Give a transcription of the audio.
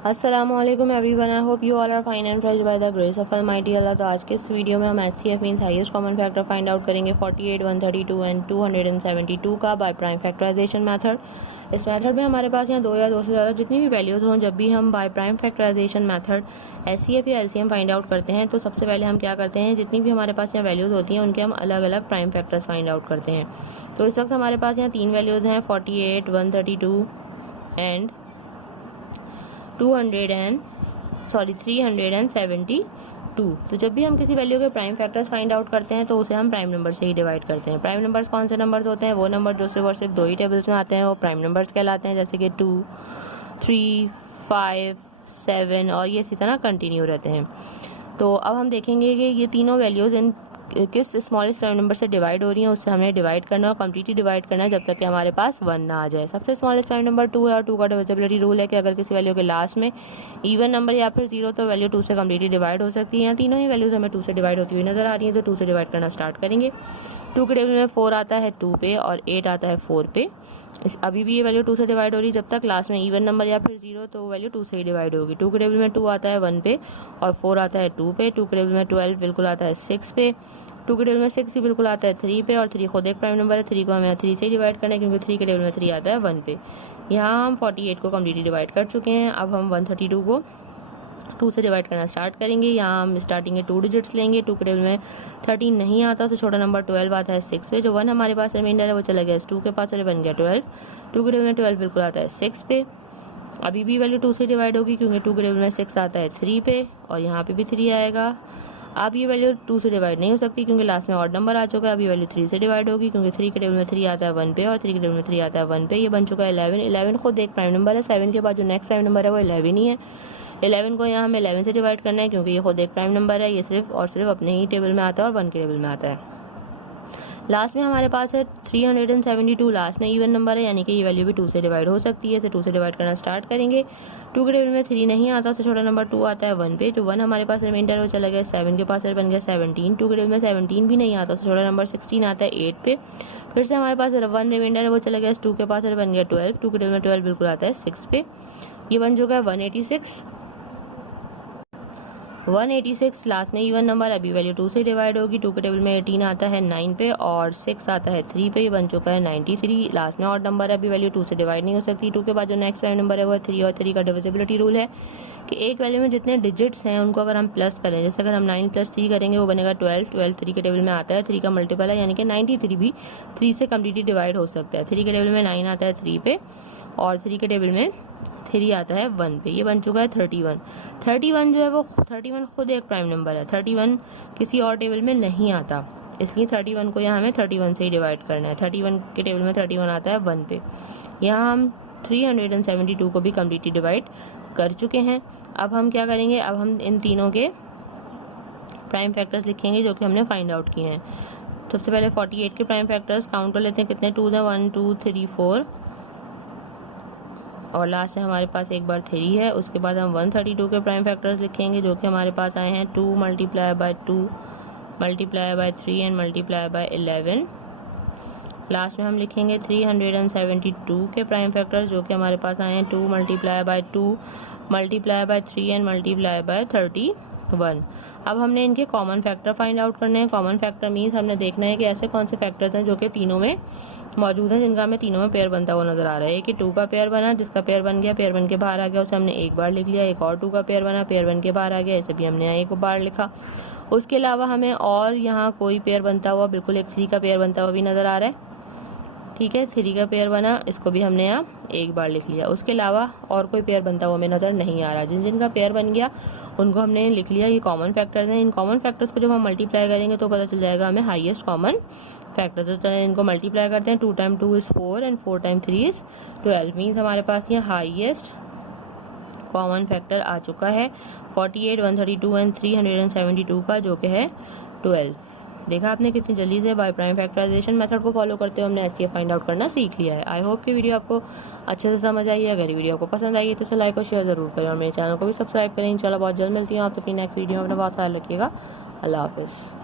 अस्सलामुअलैकुम everyone, I hope you all are fine and fresh by the grace of almighty Allah. तो आज के इस वीडियो में हम HCF means highest common factor find out करेंगे 48, 132 एंड 272 का बाय प्राइम फैक्टराइजेशन मेथड। इस मेथड में हमारे पास यहाँ दो या दो से ज़्यादा जितनी भी वैल्यूज हों, जब भी हम by prime factorisation method HCF या एलसीएम फाइंड आउट करते हैं तो सबसे पहले हम क्या करते हैं, जितनी भी हमारे पास यहाँ वैल्यूज होती हैं उनके हम अलग अलग प्राइम फैक्टर्स फाइंड आउट करते हैं। तो इस वक्त हमारे पास यहाँ तीन वैल्यूज हैं 48, 132 एंड 372। तो जब भी हम किसी वैल्यू के प्राइम फैक्टर्स फाइंड आउट करते हैं तो उसे हम प्राइम नंबर से ही डिवाइड करते हैं। प्राइम नंबर्स कौन से नंबर्स होते हैं? वो नंबर जो सिर्फ और सिर्फ दो ही टेबल्स में आते हैं वो प्राइम नंबर्स कहलाते हैं, जैसे कि 2, 3, 5, 7 और ये इसी तरह कंटिन्यू रहते हैं। तो अब हम देखेंगे कि ये तीनों वैल्यूज इन किस स्मॉलेस्ट प्राइम नंबर से डिवाइड हो रही है, उससे हमें डिवाइड करना और कम्प्लीटली डिवाइड करना है जब तक कि हमारे पास 1 ना आ जाए। सबसे स्मॉलेस्ट प्राइम नंबर 2 है और 2 का डिविजिबिलिटी रूल है कि अगर किसी वैल्यू के लास्ट में इवन नंबर या फिर 0 तो वैल्यू 2 से कम्प्लीटली डिवाइड हो सकती है। यहाँ तीनों ही वैल्यूज हमें 2 से डिवाइड होती हुई नजर आ रही है, तो 2 से डिवाइड करना स्टार्ट करेंगे। 2 के टेबल में 4 आता है 2 पे और 8 आता है 4 पे। अभी भी ये वैल्यू 2 से डिवाइड हो रही है, जब तक लास्ट में इवन नंबर या फिर 0 तो वैल्यू 2 से ही डिवाइड होगी। 2 के टेबल में 2 आता है 1 पे और 4 आता है 2 पे। 2 के टेबल में 12 बिल्कुल आता है 6 पे। 2 के टेबल में 6 ही बिल्कुल आता है 3 पे और 3 खुद एक प्राइम नंबर है। 3 को हमें 3 से डिवाइड करना है क्योंकि 3 के टेबल में 3 आता है 1 पे। यहाँ हम 48 को कम्प्लीटली डिवाइड कर चुके हैं। अब हम 132 को 2 से डिवाइड करना स्टार्ट करेंगे। यहाँ हम स्टार्टिंग के 2 डिजिट्स लेंगे। 2 के टेबल में 13 नहीं आता तो छोटा नंबर 12 आता है 6 पे। जो 1 हमारे पास रिमाइंडर है वो चला गया 2 के पास और बन गया 12। 2 के टेबल में 12 बिल्कुल आता है 6 पे। अभी भी वैल्यू 2 से डिवाइड होगी क्योंकि 2 के टेबल में 6 आता है 3 पे और यहाँ पे भी 3 आएगा। अब ये वैल्यू 2 से डिवाइड नहीं हो सकती क्योंकि लास्ट में ऑड नंबर आ चुका है। अभी वैल्यू 3 से डिवाइड होगी क्योंकि 3 के टेबल में 3 आता है 1 पे और 3 के टेबल में 3 आता है 1 पे। ये बन चुका है 11। 11 खुद एक प्राइम नंबर है। 7 के बाद जो नेक्स्ट प्राइम नंबर है वो 11 ही है। 11 को यहाँ हमें 11 से डिवाइड करना है क्योंकि ये खुद एक प्राइम नंबर है। ये सिर्फ और सिर्फ अपने ही टेबल में आता है और 1 के टेबल में आता है। लास्ट में हमारे पास है 372। लास्ट में इवन नंबर है यानी कि ये वैल्यू भी 2 से डिवाइड हो सकती है। इसे 2 से डिवाइड करना स्टार्ट करेंगे। 2 के टेबल में 3 नहीं आता तो छोटा नंबर 2 आता है 1 पे। जो 1 हमारे पास रिमाइंडर वो चला गया 7 के पास और बन गया 17। 2 के टेबल में 17 भी नहीं आता तो छोटा नंबर 16 आता है 8 पे। फिर से हमारे पास 1 रिमाइंडर है वो चला गया 2 के पास और बन गया 12। 2 के टेबल में 12 बिल्कुल आता है 6 पे। ये बन चुका है 186। 186 लास्ट में इवन नंबर, अभी वैल्यू 2 से डिवाइड होगी। 2 के टेबल में 18 आता है 9 पे और 6 आता है 3 पे। ये बन चुका है 93। लास्ट में ऑड नंबर है, अभी वैल्यू 2 से डिवाइड नहीं हो सकती। 2 के बाद जो नेक्स्ट नंबर है वो 3 और 3 का डिविजिबिलिटी रूल है कि एक वैल्यू में जितने डिजिट्स हैं उनको अगर हम प्लस करें, जैसे अगर हम 9 + 3 करेंगे वो बनेगा 12। 12 3 के टेबल में आता है, 3 का मल्टीपल है यानी कि 93 भी 3 से कम्प्लीटली डिवाइड हो सकता है। 3 के टेबल में 9 आता है 3 पे और 3 के टेबल में 3 आता है 1 पे। ये बन चुका है 31। 31 जो है वो 31 खुद एक प्राइम नंबर है। 31 किसी और टेबल में नहीं आता, इसलिए 31 को यहाँ हमें 31 से ही डिवाइड करना है। 31 के टेबल में 31 आता है 1 पे। यहाँ हम 372 को भी कम्प्लीटली डिवाइड कर चुके हैं। अब हम क्या करेंगे, अब हम इन तीनों के प्राइम फैक्टर्स लिखेंगे जो कि हमने फाइंड आउट किए हैं। सबसे पहले 48 के प्राइम फैक्टर्स काउंट कर लेते हैं, कितने 2 हैं, 1 2 3 4 और लास्ट में हमारे पास एक बार 3 है। उसके बाद हम 132 के प्राइम फैक्टर्स लिखेंगे जो कि हमारे पास आए हैं 2 × 2 × 3 एंड × 11। लास्ट में हम लिखेंगे 372 के प्राइम फैक्टर्स जो कि हमारे पास आए हैं 2 × 2 × 3 एंड × 31। अब हमने इनके कॉमन फैक्टर फाइंड आउट करने हैं। कॉमन फैक्टर मीन्स हमने देखना है कि ऐसे कौन से फैक्टर्स हैं जो कि तीनों में मौजूद है, जिनका हमें तीनों में पेयर बनता हुआ नजर आ रहा है। कि 2 का पेयर बना, जिसका पेयर बन गया, पेयर बन के बाहर आ गया, उसे हमने एक बार लिख लिया। एक और 2 का पेयर बना, पेयर बन के बाहर आ गया, इसे भी हमने एक बार लिखा। उसके अलावा हमें और यहाँ कोई पेयर बनता हुआ, बिल्कुल एक 3 का पेयर बनता हुआ भी नजर आ रहा है। ठीक है, 3 का पेयर बना, इसको भी हमने यहाँ एक बार लिख लिया। उसके अलावा और कोई पेयर बनता हुआ हमें नजर नहीं आ रहा। जिन जिनका पेयर बन गया उनको हमने लिख लिया। ये कॉमन फैक्टर्स हैं। इन कॉमन फैक्टर्स को जब हम मल्टीप्लाई करेंगे तो पता चल जाएगा हमें हाईएस्ट कॉमन फैक्टर्स। तो चलिए इनको मल्टीप्लाई करते हैं। 2 × 2 = 4 एंड 4 × 3 = 12। मीन्स हमारे पास ये हाईएस्ट कॉमन फैक्टर आ चुका है 48, 132 एंड 372 का, जो कि है 12। देखा आपने कितनी जल्दी से बाय प्राइम फैक्टराइजेशन मेथड को फॉलो करते हुए हमने एचसीएफ फाइंड आउट करना सीख लिया है। आई होप कि वीडियो आपको अच्छे से समझ आई है। अगर वीडियो आपको पसंद आई है तो इसे लाइक और शेयर जरूर करें और मेरे चैनल को भी सब्सक्राइब करें। इंशाल्लाह बहुत जल्द मिलती हूँ आप अपनी नेक्स्ट वीडियो में। अपना बहुत ख्याल रखिएगा। अल्लाह हाफिज़।